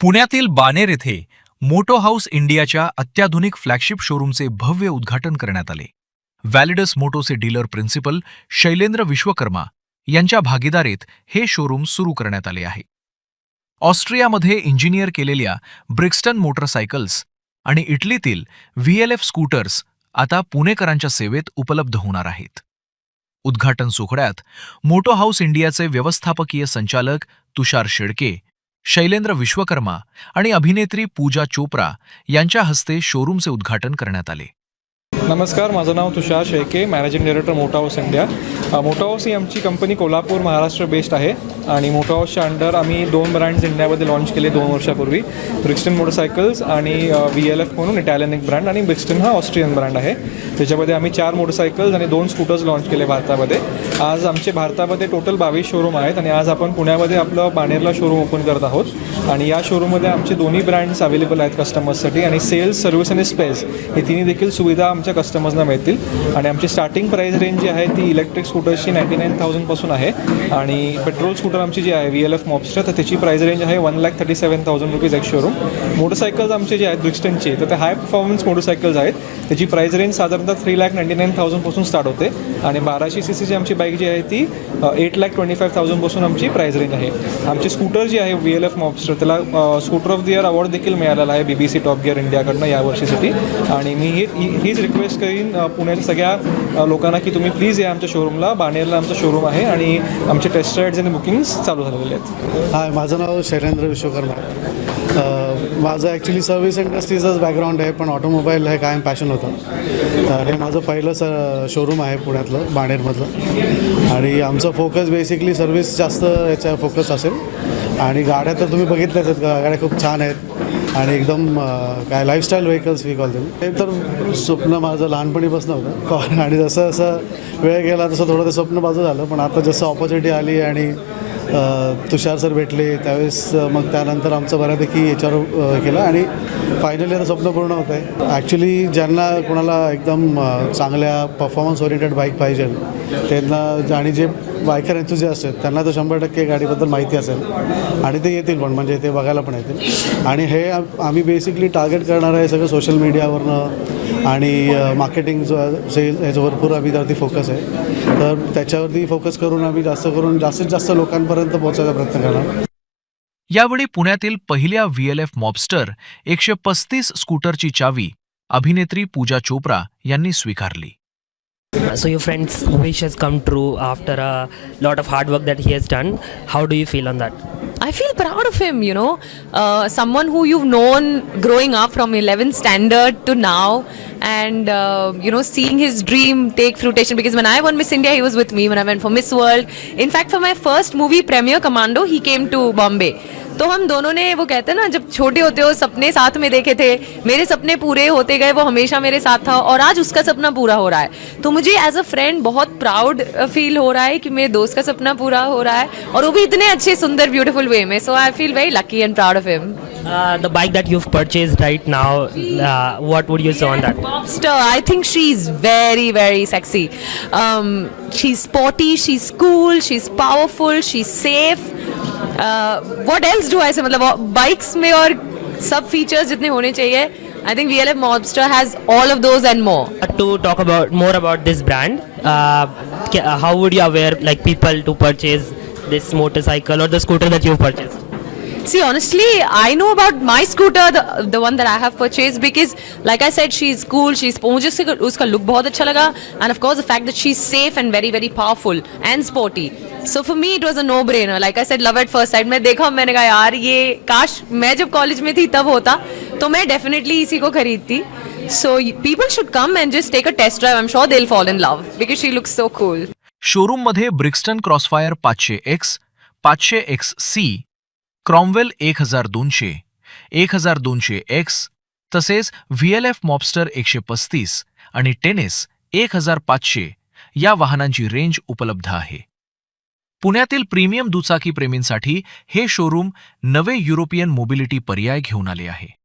पुण्यातील बाणेर येथे motor house इंडियाच्या अत्याधुनिक फ्लॅगशिप शोरूमचे भव्य उद्घाटन करण्यात आले. व्हॅलिडस मोटोचे डीलर प्रिन्सिपल शैलेंद्र विश्वकर्मा यांच्या भागीदारीत हे शोरूम सुरू करण्यात आले आहे. ऑस्ट्रियामध्ये इंजिनियर केलेल्या ब्रिक्स्टन मोटरसायकल्स आणि इटलीतील VLF स्कूटर्स आता पुणेकरांच्या सेवेत उपलब्ध होणार आहेत. उद्घाटन सोहळ्यात मोटो हाऊस इंडियाचे व्यवस्थापकीय संचालक तुषार शेळके, शैलेंद्र विश्वकर्मा आणि अभिनेत्री पूजा चोप्रा यांच्या हस्ते शोरूमचे उद्घाटन करण्यात आले. नमस्कार, माझं नाव Tushar Shelke, managing director Moto House India. Moto House ही आमची कंपनी कोल्हापूर महाराष्ट्र बेस्ड आहे आणि मोटो हाऊसच्या अंडर आम्ही 2 ब्रँड्स इंडियामध्ये लॉन्च केले 2 वर्षापूर्वी. ब्रिक्स्टन मोटरसायकल्स आणि VLF म्हणून इटालियन एक ब्रँड, आणि ब्रिक्स्टन हा ऑस्ट्रियन ब्रँड आहे. त्याच्यामध्ये आम्ही 4 मोटरसायकल्स आणि 2 स्कूटर्स लॉन्च केले भारतामध्ये. आज आमचे भारतामध्ये टोटल 22 शोरूम आहेत आणि आज आपण पुण्यामध्ये आपलं बाणेरला शोरूम ओपन करत आहोत. आणि या शोरूममध्ये आमचे दोन्ही ब्रँड्स अवेलेबल आहेत कस्टमर्ससाठी, आणि सेल्स, सर्व्हिस आणि स्पेस हे तिन्ही देखील सुविधा आमच्या कस्टमर्सना मिळतील. आणि आमची स्टार्टिंग प्राईस रेंज जी आहे ती इलेक्ट्रिक स्कूटर्सची 99,000 पासून आहे, आणि पेट्रोल स्कूटर आमची जी आहे VLF मॉब्स्टर, तर त्याची प्राईस रेंज आहे 1,37,000 रुपीज एक शोरूम. मोटरसायकल्स आमचे जे आहेत ब्रिक्स्टनचे, तर ते हाय परफॉर्मन्स मोटरसायकल्स आहेत. त्याची प्राईस रेंज साधारणतः 3,99,000 पासून स्टार्ट होते, आणि 1200 CCची आमची बाईक जी आहे ती 8,25,000 पासून आमची प्राईस रेंज आहे. आमची स्कूटर जी आहे VLF मॉब्स्टर, त्याला scooter of the year award देखील मिळालेला आहे BBC टॉप गिअर इंडियाकडनं या वर्षीसाठी. आणि मी हीच रिक्वेस्ट करीन पुण्याच्या सगळ्या लोकांना की तुम्ही प्लीज या आमच्या शोरूमला. बाणेरला आमचं शोरूम आहे आणि आमचे टेस्ट राईड्स आणि बुकिंग्स चालू झालेले आहेत. हाय, माझं नाव शैलेंद्र विश्वकर्मा आहे. माझं ॲक्च्युली सर्व्हिस इंडस्ट्रीचंच बॅकग्राऊंड आहे, पण ऑटोमोबाईल हे कायम पॅशन होतं. तर हे माझं पहिलं शोरूम आहे पुण्यातलं, बाणेरमधलं. आणि आमचं फोकस बेसिकली सर्व्हिस जास्त याचा फोकस असेल. आणि गाड्या तर तुम्ही बघितल्याच आहेत, गाड्या खूप छान आहेत आणि एकदम काय lifestyle vehicles we call them. हे तर स्वप्न माझं लहानपणीपासून होतं, आणि जसं जसं वेळ गेला तसं थोडं ते स्वप्न बाजू झालं. पण आता जसं ऑपॉर्च्युनिटी आली आणि तुषार सर भेटले त्यावेळेस मग त्यानंतर आमचं बऱ्यापैकी याच्यावर केलं, आणि फायनली आता स्वप्न पूर्ण होतं आहे. ॲक्च्युली ज्यांना कोणाला एकदम चांगल्या परफॉर्मन्स ओरिएंटेड बाईक पाहिजे त्यांना, आणि जे बायकर एन्थुसियास्ट आहेत त्यांना तर 100% गाडीबद्दल माहिती असेल, आणि ते येतील पण, म्हणजे ते बघायला पण येतील. आणि हे आम्ही बेसिकली टार्गेट करणार आहे सगळं सोशल मीडियावरनं, आणि मार्केटिंग सेल याचं भरपूर आम्ही त्यावरती फोकस आहे. तर त्याच्यावरती फोकस करून आम्ही जास्तीत जास्त लोकांपर्यंत पोहोचायचा प्रयत्न करणार. यावेळी पुण्यातील पहिल्या VLF मॉब्स्टर 135 स्कूटरची चावी अभिनेत्री पूजा चोप्रा यांनी स्वीकारली. So your friend's wish has come true after a lot of hard work that he has done. How do you feel on that? I feel proud of him, you know, someone who you've known growing up from 11th standard to now, and you know, seeing his dream take fruition. Because when I won Miss India, he was with me. When I went for Miss World, in fact, for my first movie premiere, Commando, he came to Bombay. तो हम दोनों ने, वो कहते हैं ना, जब छोटे होते हो सपने साथ में देखे थे, मेरे सपने पूरे होते गए, वो हमेशा मेरे साथ था, और आज उसका सपना पूरा हो रहा है. तो मुझे एज अ फ्रेंड बहुत प्राउड फील हो रहा है कि मेरे दोस्त का सपना पूरा हो रहा है, और वो भी इतने अच्छे सुंदर ब्यूटीफुल वे में. So I feel very lucky end proud of him. The bike that you've purchased right now, what would you say on that? Mobster, I think she's very, very sexy. She's sporty, she's cool, she's powerful, she's safe. What else do I say? मतलब bikes में और सब features जितने होने चाहिए, I think VLF Mobster has all of those and more. To talk about more about this brand, how would you aware like people to purchase this motorcycle or the scooter that you've purchased? See, honestly, I know about my scooter, the one that I have purchased, because like I said, she's cool, मुझे उसका look बहुत अच्छा लगा, and of course the fact that she's safe and very, very powerful and sporty. So for me it was a no-brainer. Like I said, love at first sight. मैं देखा, मैंने कहा यार ये काश मैं जब कॉलेज में थी तब होता, तो मैं definitely इसी को खरीदती. So people should come and just take a test drive. I'm sure they'll fall in love because she looks so cool. शोरूममध्ये Brixton crossfire 500X, 500XC, Cromwell 1200, 1200X, तसेच VLF मॉब्स्टर 135 आणि टेनिस 1500 या वाहनांची रेंज उपलब्ध आहे. पुण्यातील प्रीमियम दुचाकी प्रेमींसाठी हे शोरूम नवे युरोपियन मोबिलिटी पर्याय घेऊन आले आहे.